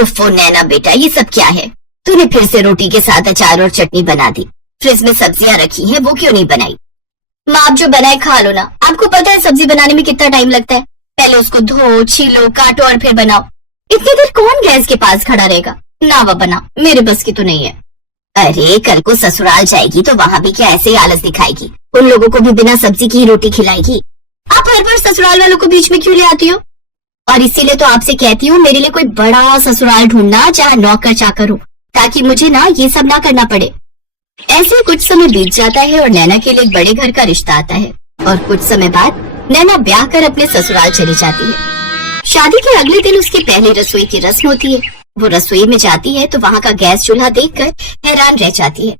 ओफो नैना बेटा, ये सब क्या है? तूने फिर से रोटी के साथ अचार और चटनी बना दी। फ्रिज में सब्जियां रखी हैं, वो क्यों नहीं बनाई? माँ आप जो बनाए खा लो ना। आपको पता है सब्जी बनाने में कितना टाइम लगता है? पहले उसको धो, छीलो, काटो और फिर बनाओ। इतनी देर कौन गैस के पास खड़ा रहेगा? ना वो बना, मेरे बस की तो नहीं है। अरे कल को ससुराल जाएगी तो वहाँ भी क्या ऐसे ही आलस दिखाएगी? उन लोगों को भी बिना सब्जी की रोटी खिलाएगी। आप हर बार ससुराल वालों को बीच में क्यों ले आती हो? और इसीलिए तो आपसे कहती हूँ मेरे लिए कोई बड़ा ससुराल ढूंढना, चाहे नौकर चाकर हो, ताकि मुझे ना ये सब ना करना पड़े। ऐसे कुछ समय बीत जाता है और नैना के लिए एक बड़े घर का रिश्ता आता है और कुछ समय बाद नैना ब्याह कर अपने ससुराल चली जाती है। शादी के अगले दिन उसकी पहली रसोई की रस्म होती है। वो रसोई में जाती है तो वहाँ का गैस चूल्हा देखकर हैरान रह जाती है।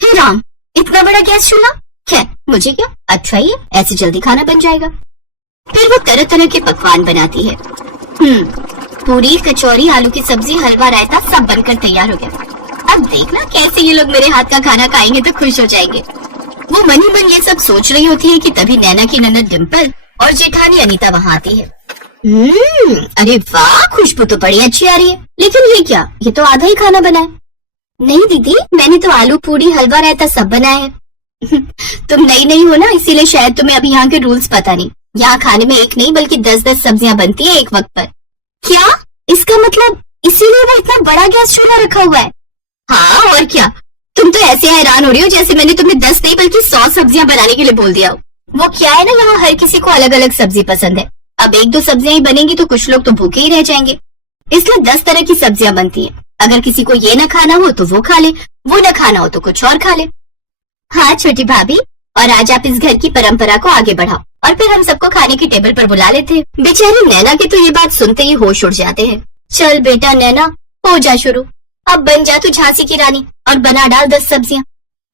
हे राम, इतना बड़ा गैस चूल्हा! खैर मुझे क्या, अच्छा ही है, ऐसे जल्दी खाना बन जाएगा। फिर वो तरह तरह के पकवान बनाती है। पूरी, कचौरी, आलू की सब्जी, हलवा, रायता सब बनकर तैयार हो गया। अब देखना कैसे ये लोग मेरे हाथ का खाना खाएंगे तो खुश हो जाएंगे। वो मनी मन ये सब सोच रही होती है कि तभी नैना की ननद डिम्पल और जेठानी अनीता वहाँ आती है। अरे वाह, खुशबू तो बड़ी अच्छी आ रही है। लेकिन ये क्या, ये तो आधा ही खाना बना है। नहीं दीदी, मैंने तो आलू पूरी, हलवा, रायता सब बनाया है। तुम नई नहीं हो ना, इसीलिए शायद तुम्हें अभी यहाँ के रूल्स पता नहीं। यहाँ खाने में एक नहीं बल्कि 10-10 सब्जियां बनती है एक वक्त पर। क्या? इसका मतलब इसीलिए वो इतना बड़ा गैस चूल्हा रखा हुआ है? हाँ और क्या, तुम तो ऐसे हैरान हो रही हो जैसे मैंने तुम्हें 10 नहीं बल्कि 100 सब्जियां बनाने के लिए बोल दिया हो। वो क्या है ना, यहाँ हर किसी को अलग अलग सब्जी पसंद है। अब 1-2 सब्जियां ही बनेंगी तो कुछ लोग तो भूखे ही रह जाएंगे, इसलिए 10 तरह की सब्जियां बनती है। अगर किसी को ये न खाना हो तो वो खा ले, वो न खाना हो तो कुछ और खा ले। हाँ छोटी भाभी, और आज आप इस घर की परंपरा को आगे बढ़ाओ और फिर हम सबको खाने की टेबल पर बुला लेते हैं। बेचारी नैना के तो ये बात सुनते ही होश उड़ जाते हैं। चल बेटा नैना, हो जा शुरू। अब बन जा तू झांसी की रानी और बना डाल 10 सब्जियां।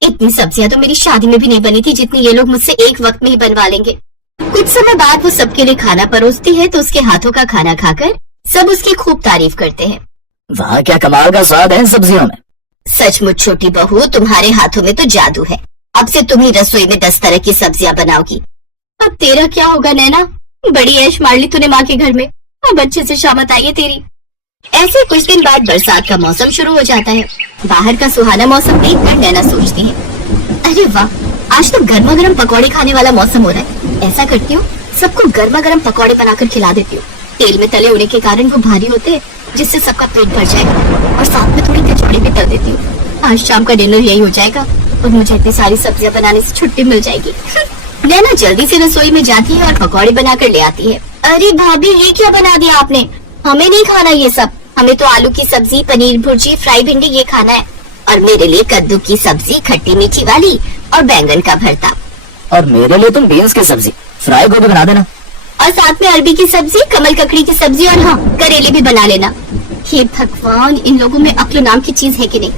इतनी सब्जियां तो मेरी शादी में भी नहीं बनी थी जितनी ये लोग मुझसे एक वक्त में ही बनवा लेंगे। कुछ समय बाद वो सबके लिए खाना परोसती है तो उसके हाथों का खाना खाकर सब उसकी खूब तारीफ करते हैं। वाह, क्या कमाल का स्वाद है इन सब्जियों में। सचमुच छोटी बहू, तुम्हारे हाथों में तो जादू है। अब से तुम ही रसोई में 10 तरह की सब्जियां बनाओगी। अब तेरा क्या होगा नैना? बड़ी ऐश मार ली तूने माँ के घर में, अब अच्छे से शामत आई है तेरी। ऐसे कुछ दिन बाद बरसात का मौसम शुरू हो जाता है। बाहर का सुहाना मौसम देखकर नैना सोचती है, अरे वाह, आज तो गर्मा गर्म पकौड़े खाने वाला मौसम हो रहा है। ऐसा करती हूँ, सबको गर्मा गर्म पकौड़े बनाकर खिला देती हूँ। तेल में तले होने के कारण वो भारी होते हैं, जिससे सबका पेट भर जाएगा। और साथ में थोड़ी कचौड़ी भी तल देती हूँ। आज शाम का डिनर यही हो जाएगा और मुझे इतनी सारी सब्जियां बनाने से छुट्टी मिल जाएगी। नैना जल्दी से रसोई में जाती है और पकौड़े बनाकर ले आती है। अरे भाभी, ये क्या बना दिया आपने? हमें नहीं खाना ये सब। हमें तो आलू की सब्जी, पनीर भुर्जी, फ्राई भिंडी ये खाना है। और मेरे लिए कद्दू की सब्जी, खट्टी मीठी वाली, और बैंगन का भरता। और मेरे लिए तुम बीन्स की सब्जी, फ्राई गोभी बना देना। और साथ में अरबी की सब्जी, कमल ककड़ी की सब्जी, और हाँ, करेले भी बना लेना। हे भगवान, इन लोगों में अक्ल नाम की चीज है कि नहीं?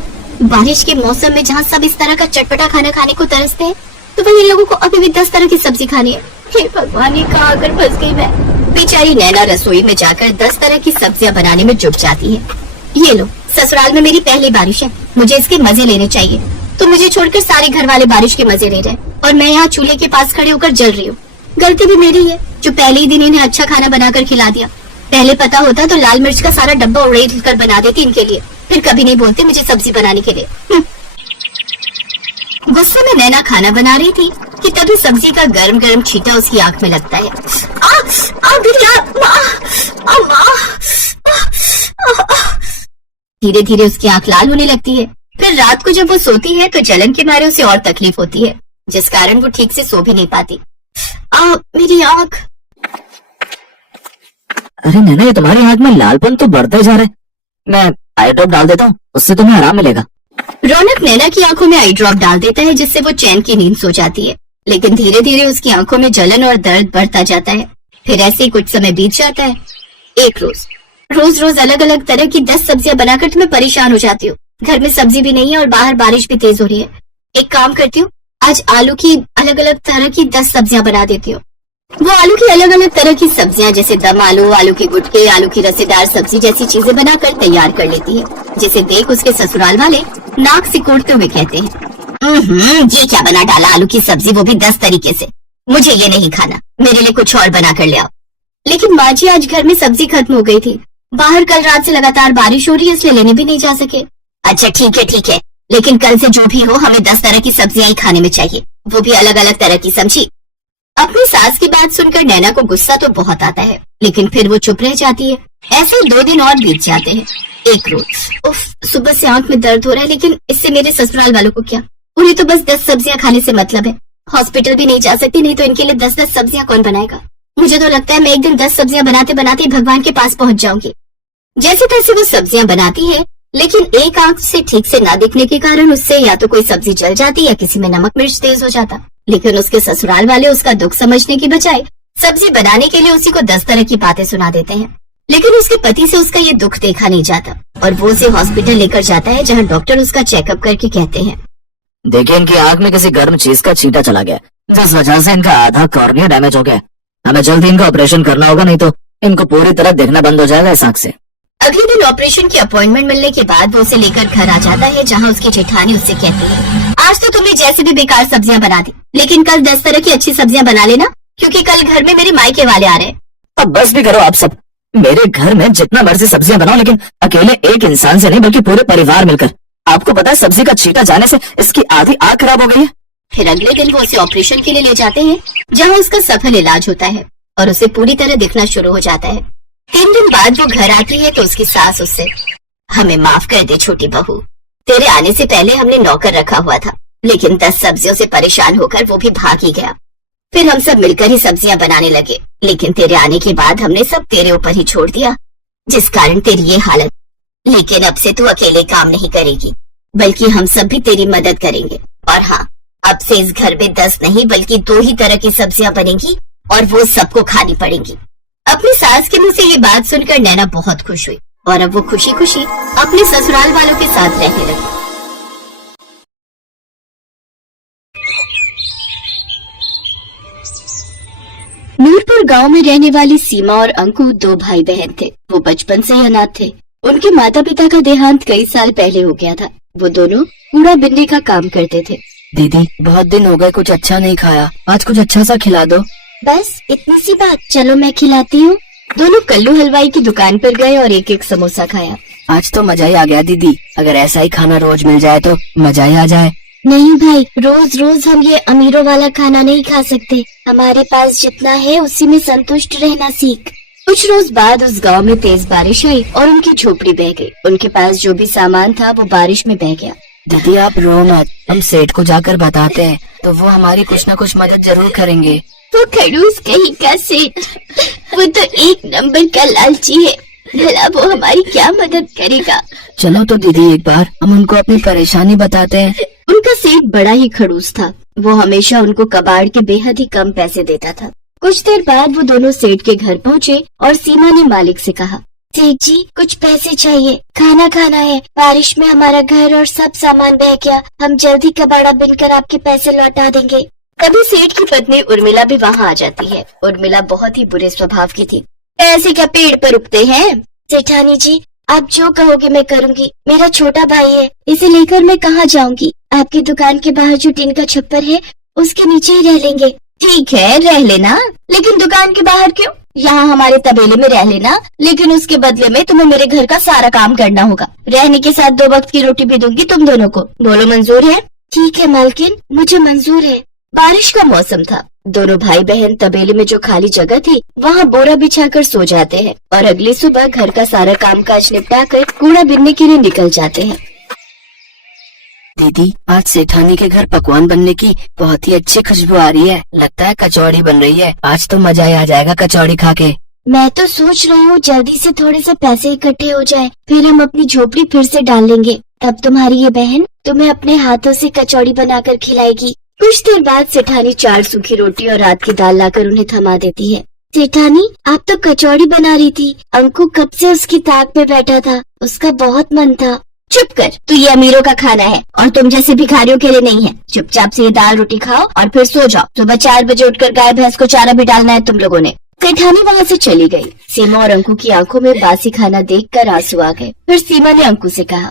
बारिश के मौसम में जहाँ सब इस तरह का चटपटा खाना खाने को तरसते हैं, तो वही इन लोगों को अभी भी 10 तरह की सब्जी खानी है। हे भगवान, ये कहाँ आकर फंस गई मैं। बेचारी नैना रसोई में जाकर 10 तरह की सब्जियां बनाने में जुट जाती है। ये लो, ससुराल में मेरी पहली बारिश है, मुझे इसके मजे लेने चाहिए। तो मुझे छोड़कर सारे घर वाले बारिश के मजे ले रहे हैं और मैं यहाँ चूल्हे के पास खड़े होकर जल रही हूँ। गलती भी मेरी है जो पहले ही दिन इन्हें अच्छा खाना बनाकर खिला दिया। पहले पता होता तो लाल मिर्च का सारा डब्बा उड़ेल कर बना देती इनके लिए, फिर कभी नहीं बोलते मुझे सब्जी बनाने के लिए। गुस्से में नैना खाना बना रही थी कि तभी सब्जी का गरम गरम छींटा उसकी आंख में लगता है। धीरे धीरे उसकी आंख लाल होने लगती है। फिर रात को जब वो सोती है तो जलन के मारे उसे और तकलीफ होती है, जिस कारण वो ठीक से सो भी नहीं पाती। मेरी आंख। अरे नैना, ये तुम्हारी आंख में लालपन तो बढ़ता जा रहा है। मैं आई ड्रॉप डाल देता हूँ, उससे तुम्हें आराम मिलेगा। रौनक नैना की आंखों में आई ड्रॉप डाल देता है, जिससे वो चैन की नींद सो जाती है। लेकिन धीरे धीरे उसकी आंखों में जलन और दर्द बढ़ता जाता है। फिर ऐसे ही कुछ समय बीत जाता है। एक रोज रोज अलग अलग तरह की 10 सब्जियां बनाकर तुम्हें परेशान हो जाती हूँ। घर में सब्जी भी नहीं है और बाहर बारिश भी तेज हो रही है। एक काम करती हूँ, आज आलू की अलग अलग तरह की 10 सब्जियां बना देती हूँ। वो आलू की अलग अलग तरह की सब्जियां जैसे दम आलू, आलू के गुटके, आलू की रसेदार सब्जी जैसी चीजें बनाकर तैयार कर लेती है, जिसे देख उसके ससुराल वाले नाक सिकोड़ते हुए कहते हैं, ये क्या बना डाला आलू की सब्जी, वो भी 10 तरीके से। मुझे ये नहीं खाना, मेरे लिए कुछ और बना कर ले आओ। लेकिन माँ जी, आज घर में सब्जी खत्म हो गई थी, बाहर कल रात से लगातार बारिश हो रही है, इसलिए लेने भी नहीं जा सके। अच्छा ठीक है, लेकिन कल से जो भी हो हमें 10 तरह की सब्जियां ही खाने में चाहिए, वो भी अलग अलग तरह की, समझी? अपनी सास की बात सुनकर नैना को गुस्सा तो बहुत आता है, लेकिन फिर वो चुप रह जाती है। ऐसे 2 दिन और बीत जाते हैं। एक रोज, उफ, सुबह से आंख में दर्द हो रहा है, लेकिन इससे मेरे ससुराल वालों को क्या? उन्हें तो बस 10 सब्जियां खाने से मतलब है। हॉस्पिटल भी नहीं जा सकती, नहीं तो इनके लिए 10-10 सब्जियां कौन बनाएगा? मुझे तो लगता है मैं एक दिन 10 सब्जियां बनाते बनाते भगवान के पास पहुंच जाऊंगी। जैसे तैसे वो सब्जियां बनाती है, लेकिन एक आंख से ठीक से ना दिखने के कारण उससे या तो कोई सब्जी जल जाती या किसी में नमक मिर्च तेज हो जाता। लेकिन उसके ससुराल वाले उसका दुख समझने की बजाय सब्जी बनाने के लिए उसी को 10 तरह की बातें सुना देते हैं। लेकिन उसके पति से उसका ये दुख देखा नहीं जाता और वो उसे हॉस्पिटल लेकर जाता है, जहाँ डॉक्टर उसका चेकअप करके कहते हैं, देखिए इनकी आंख में किसी गर्म चीज का छींटा चला गया, जिस वजह से इनका आधा कॉर्निया डैमेज हो गया। हमें जल्दी इनका ऑपरेशन करना होगा, नहीं तो इनको पूरी तरह देखना बंद हो जाएगा इस आंख से। अगले दिन ऑपरेशन की अपॉइंटमेंट मिलने के बाद वो उसे लेकर घर आ जाता है, जहाँ उसकी जेठानी उससे कहती है, आज तो तुमने जैसे भी बेकार सब्जियां बना दी, लेकिन कल 10 तरह की अच्छी सब्जियां बना लेना, क्योंकि कल घर में मेरे मायके वाले आ रहे हैं। अब बस भी करो आप सब। मेरे घर में जितना मर्जी सब्जियां बनाओ, लेकिन अकेले एक इंसान से नहीं बल्कि पूरे परिवार मिलकर। आपको पता है सब्जी का छींटा जाने से इसकी आधी आंख खराब हो गई है। फिर अगले दिन वो उसे ऑपरेशन के लिए ले जाते हैं, जहाँ उसका सफल इलाज होता है और उसे पूरी तरह दिखना शुरू हो जाता है। 3 दिन बाद वो घर आती है तो उसकी सास उससे, हमें माफ कर दे छोटी बहू, तेरे आने से पहले हमने नौकर रखा हुआ था, लेकिन 10 सब्जियों से परेशान होकर वो भी भाग ही गया। फिर हम सब मिलकर ही सब्जियां बनाने लगे, लेकिन तेरे आने के बाद हमने सब तेरे ऊपर ही छोड़ दिया, जिस कारण तेरी ये हालत। लेकिन अब से तू अकेले काम नहीं करेगी, बल्कि हम सब भी तेरी मदद करेंगे। और हाँ, अब से इस घर में 10 नहीं बल्कि 2 ही तरह की सब्जियां बनेंगी और वो सबको खानी पड़ेंगी। अपनी सास के मुंह से ये बात सुनकर नैना बहुत खुश हुई और अब वो खुशी खुशी अपने ससुराल वालों के साथ रहने लगी। नूरपुर गांव में रहने वाली सीमा और अंकु 2 भाई बहन थे। वो बचपन से ही अनाथ थे। उनके माता पिता का देहांत कई साल पहले हो गया था। वो दोनों कूड़ा बिनने का काम करते थे। दीदी बहुत दिन हो गए, कुछ अच्छा नहीं खाया, आज कुछ अच्छा सा खिला दो। बस इतनी सी बात, चलो मैं खिलाती हूँ। दोनों कल्लू हलवाई की दुकान पर गए और एक एक समोसा खाया। आज तो मजा ही आ गया दीदी, अगर ऐसा ही खाना रोज मिल जाए तो मजा ही आ जाए। नहीं भाई, रोज रोज हम ये अमीरों वाला खाना नहीं खा सकते। हमारे पास जितना है उसी में संतुष्ट रहना सीख। कुछ रोज बाद उस गांव में तेज बारिश हुई और उनकी झोपड़ी बह गई। उनके पास जो भी सामान था वो बारिश में बह गया। दीदी आप रो मत, हम सेठ को जाकर बताते हैं तो वो हमारी कुछ न कुछ मदद जरूर करेंगे। वो खड़ूस कहीं का सेठ, वो तो एक नंबर का लालची है, भला वो हमारी क्या मदद करेगा। चलो तो दीदी एक बार हम उनको अपनी परेशानी बताते हैं। उनका सेठ बड़ा ही खड़ूस था। वो हमेशा उनको कबाड़ के बेहद ही कम पैसे देता था। कुछ देर बाद वो दोनों सेठ के घर पहुँचे और सीमा ने मालिक से कहा, सेठ जी कुछ पैसे चाहिए, खाना खाना है, बारिश में हमारा घर और सब सामान बह गया, हम जल्दी कबाड़ा बिनकर आपके पैसे लौटा देंगे। तभी सेठ की पत्नी उर्मिला भी वहाँ आ जाती है। उर्मिला बहुत ही बुरे स्वभाव की थी। पैसे क्या पेड़ पर उगते हैं? सेठानी जी आप जो कहोगे मैं करूँगी। मेरा छोटा भाई है, इसे लेकर मैं कहाँ जाऊँगी? आपकी दुकान के बाहर जो टीन का छप्पर है उसके नीचे ही रह लेंगे। ठीक है रह लेना, लेकिन दुकान के बाहर क्यों? यहाँ हमारे तबेले में रह लेना, लेकिन उसके बदले में तुम्हें मेरे घर का सारा काम करना होगा। रहने के साथ 2 वक्त की रोटी भी दूंगी तुम दोनों को। बोलो मंजूर है? ठीक है मालकिन, मुझे मंजूर है। बारिश का मौसम था। दोनों भाई बहन तबेले में जो खाली जगह थी वहाँ बोरा बिछाकर सो जाते हैं और अगली सुबह घर का सारा कामकाज निपटाकर कूड़ा बिनने के लिए निकल जाते हैं। दीदी आज सेठानी के घर पकवान बनने की बहुत ही अच्छी खुशबू आ रही है, लगता है कचौड़ी बन रही है। आज तो मजा ही आ जाएगा कचौड़ी खा के। मैं तो सोच रही हूँ जल्दी से थोड़े से पैसे इकट्ठे हो जाए, फिर हम अपनी झोपड़ी फिर से डाल लेंगे। तब तुम्हारी ये बहन तुम्हें अपने हाथों से कचौड़ी बनाकर खिलाएगी। कुछ देर बाद सेठानी 4 सूखी रोटी और रात की दाल लाकर उन्हें थमा देती है। सेठानी आप तो कचौड़ी बना रही थी, अंकु कब से उसकी ताक पे बैठा था, उसका बहुत मन था। चुप कर, तू ये अमीरों का खाना है और तुम जैसे भिखारियों के लिए नहीं है। चुपचाप से ये दाल रोटी खाओ और फिर सो जाओ। सुबह 4 बजे उठकर गाय भैंस को चारा भी डालना है तुम लोगों ने। सेठानी वहाँ से चली गई। सीमा और अंकु की आंखों में बासी खाना देखकर आंसू आ गए। फिर सीमा ने अंकु से कहा,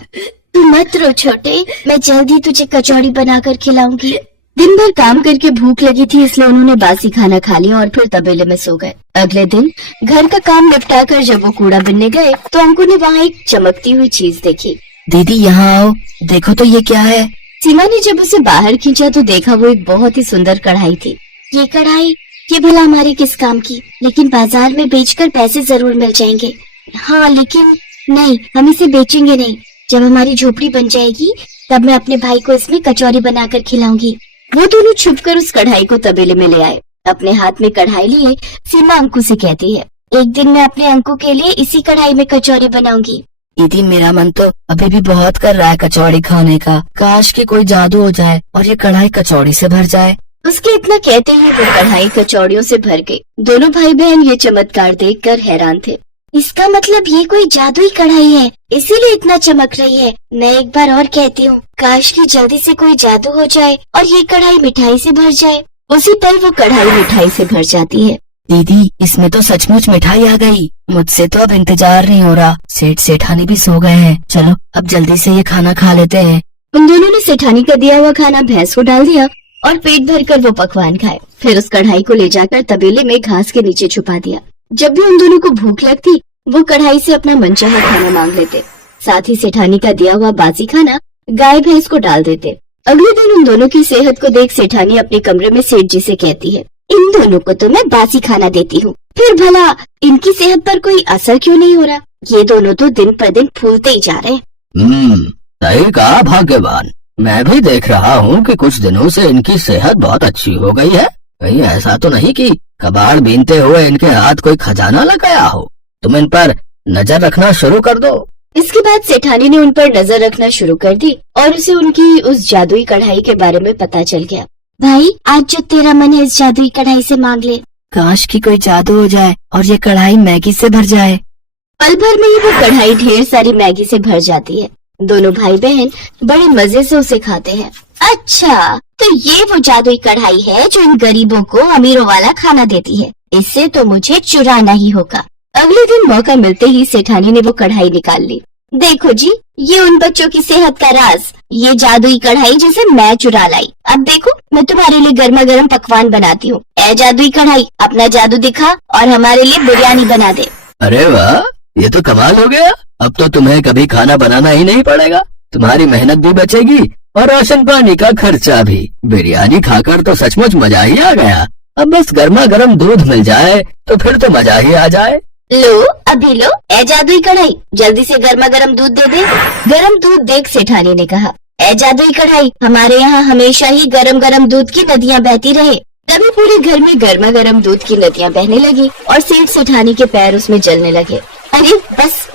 तू मत रो छोटे, मैं जल्दी तुझे कचौड़ी बनाकर खिलाऊंगी। दिन भर काम करके भूख लगी थी, इसलिए उन्होंने बासी खाना खा लिया और फिर तबेले में सो गए। अगले दिन घर का काम निपटा कर जब वो कूड़ा बिनने गए तो अंकु ने वहाँ एक चमकती हुई चीज देखी। दीदी यहाँ आओ, देखो तो ये क्या है। सीमा ने जब उसे बाहर खींचा तो देखा वो एक बहुत ही सुंदर कढ़ाई थी। ये कढ़ाई, ये भला हमारे किस काम की? लेकिन बाजार में बेचकर पैसे जरूर मिल जाएंगे। हाँ, लेकिन नहीं, हम इसे बेचेंगे नहीं। जब हमारी झोपड़ी बन जाएगी तब मैं अपने भाई को इसमें कचौरी बनाकर खिलाऊंगी। वो दोनों छुपकर उस कढ़ाई को तबेले में ले आए। अपने हाथ में कढ़ाई लिए सीमा अंकु से कहती है, एक दिन मैं अपने अंकु के लिए इसी कढ़ाई में कचौरी बनाऊंगी। दीदी मेरा मन तो अभी भी बहुत कर रहा है कचौड़ी खाने का। काश कि कोई जादू हो जाए और ये कढ़ाई कचौड़ी से भर जाए। उसके इतना कहते ही वो कढ़ाई कचौड़ियों से भर गई। दोनों भाई बहन ये चमत्कार देखकर हैरान थे। इसका मतलब ये कोई जादुई कढ़ाई है, इसीलिए इतना चमक रही है। मैं एक बार और कहती हूँ, काश कि जल्दी से कोई जादू हो जाए और ये कढ़ाई मिठाई से भर जाए। उसी पल वो कढ़ाई मिठाई से भर जाती है। दीदी इसमें तो सचमुच मिठाई आ गई। मुझसे तो अब इंतजार नहीं हो रहा। सेठ सेठानी भी सो गए हैं। चलो अब जल्दी से ये खाना खा लेते हैं। उन दोनों ने सेठानी का दिया हुआ खाना भैंस को डाल दिया और पेट भरकर वो पकवान खाए। फिर उस कढ़ाई को ले जाकर तबेले में घास के नीचे छुपा दिया। जब भी उन दोनों को भूख लगती वो कढ़ाई से अपना मनचाहा खाना मांग लेते। साथ ही सेठानी का दिया हुआ बासी खाना गाय भैंस को डाल देते। अगले दिन उन दोनों की सेहत को देख सेठानी अपने कमरे में सेठ जी से कहती है, इन दोनों को तो मैं बासी खाना देती हूँ, फिर भला इनकी सेहत पर कोई असर क्यों नहीं हो रहा? ये दोनों तो दिन पर दिन फूलते ही जा रहे। सही कहा भाग्यवान। मैं भी देख रहा हूँ कि कुछ दिनों से इनकी सेहत बहुत अच्छी हो गई है। कहीं ऐसा तो नहीं कि कबाड़ बीनते हुए इनके हाथ कोई खजाना लगाया हो। तुम इन पर नजर रखना शुरू कर दो। इसके बाद सेठानी ने उन पर नजर रखना शुरू कर दी और उसे उनकी उस जादुई कढ़ाई के बारे में पता चल गया। भाई आज जो तेरा मन है इस जादुई कढ़ाई से मांग ले। काश कि कोई जादू हो जाए और ये कढ़ाई मैगी से भर जाए। पल भर में ही वो कढ़ाई ढेर सारी मैगी से भर जाती है। दोनों भाई बहन बड़े मजे से उसे खाते हैं। अच्छा, तो ये वो जादुई कढ़ाई है जो इन गरीबों को अमीरों वाला खाना देती है। इससे तो मुझे चुराना ही होगा। अगले दिन मौका मिलते ही सेठानी ने वो कढ़ाई निकाल ली। देखो जी, ये उन बच्चों की सेहत का राज, ये जादुई कढ़ाई जिसे मैं चुरा लाई। अब देखो मैं तुम्हारे लिए गर्मा गर्म पकवान बनाती हूँ। ए जादुई कढ़ाई, अपना जादू दिखा और हमारे लिए बिरयानी बना दे। अरे वाह, ये तो कमाल हो गया। अब तो तुम्हें कभी खाना बनाना ही नहीं पड़ेगा। तुम्हारी मेहनत भी बचेगी और राशन पानी का खर्चा भी। बिरयानी खाकर तो सचमुच मजा ही आ गया। अब बस गर्मा गर्म दूध मिल जाए तो फिर तो मजा ही आ जाए। लो अभी लो, ए जादुई कढ़ाई, जल्दी से गर्मा गर्म दूध दे दे। गर्म दूध देख सेठानी ने कहा, ए जादुई कढ़ाई, हमारे यहाँ हमेशा ही गरम गरम दूध की नदियाँ बहती रहे। तभी पूरे घर में गर्मा गर्म दूध की नदियाँ बहने लगी और सेठ सेठानी के पैर उसमें जलने लगे। अरे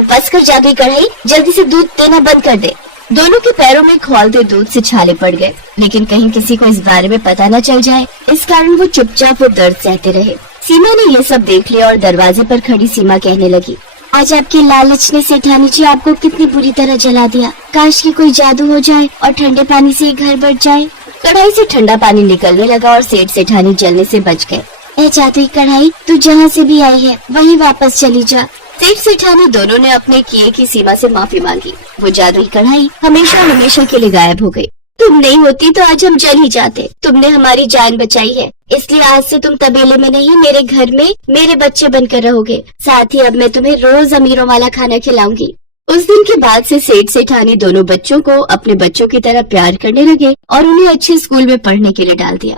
बस कर जादुई कढ़ाई, जल्दी से दूध देना बंद कर दे। दोनों के पैरों में खौलते दूध से छाले पड़ गए, लेकिन कहीं किसी को इस बारे में पता न चल जाए, इस कारण वो चुपचाप वो दर्द सहते रहे। सीमा ने ये सब देख लिया और दरवाजे पर खड़ी सीमा कहने लगी, आज आपके लालच ने सेठानी जी आपको कितनी बुरी तरह जला दिया। काश कि कोई जादू हो जाए और ठंडे पानी से ये घर बच जाए। कढ़ाई से ठंडा पानी निकलने लगा और सेठ सेठानी जलने से बच गए। ए जादुई कढ़ाई, तू जहाँ से भी आई है वहीं वापस चली जा। सेठ सेठानी दोनों ने अपने किए की सीमा से माफी मांगी। वो जादुई कढ़ाई हमेशा हमेशा के लिए गायब हो गई। तुम नहीं होती तो आज हम जल ही जाते। तुमने हमारी जान बचाई है, इसलिए आज से तुम तबेले में नहीं मेरे घर में मेरे बच्चे बनकर रहोगे। साथ ही अब मैं तुम्हें रोज अमीरों वाला खाना खिलाऊंगी। उस दिन के बाद से सेठ सेठानी दोनों बच्चों को अपने बच्चों की तरह प्यार करने लगे और उन्हें अच्छे स्कूल में पढ़ने के लिए डाल दिया।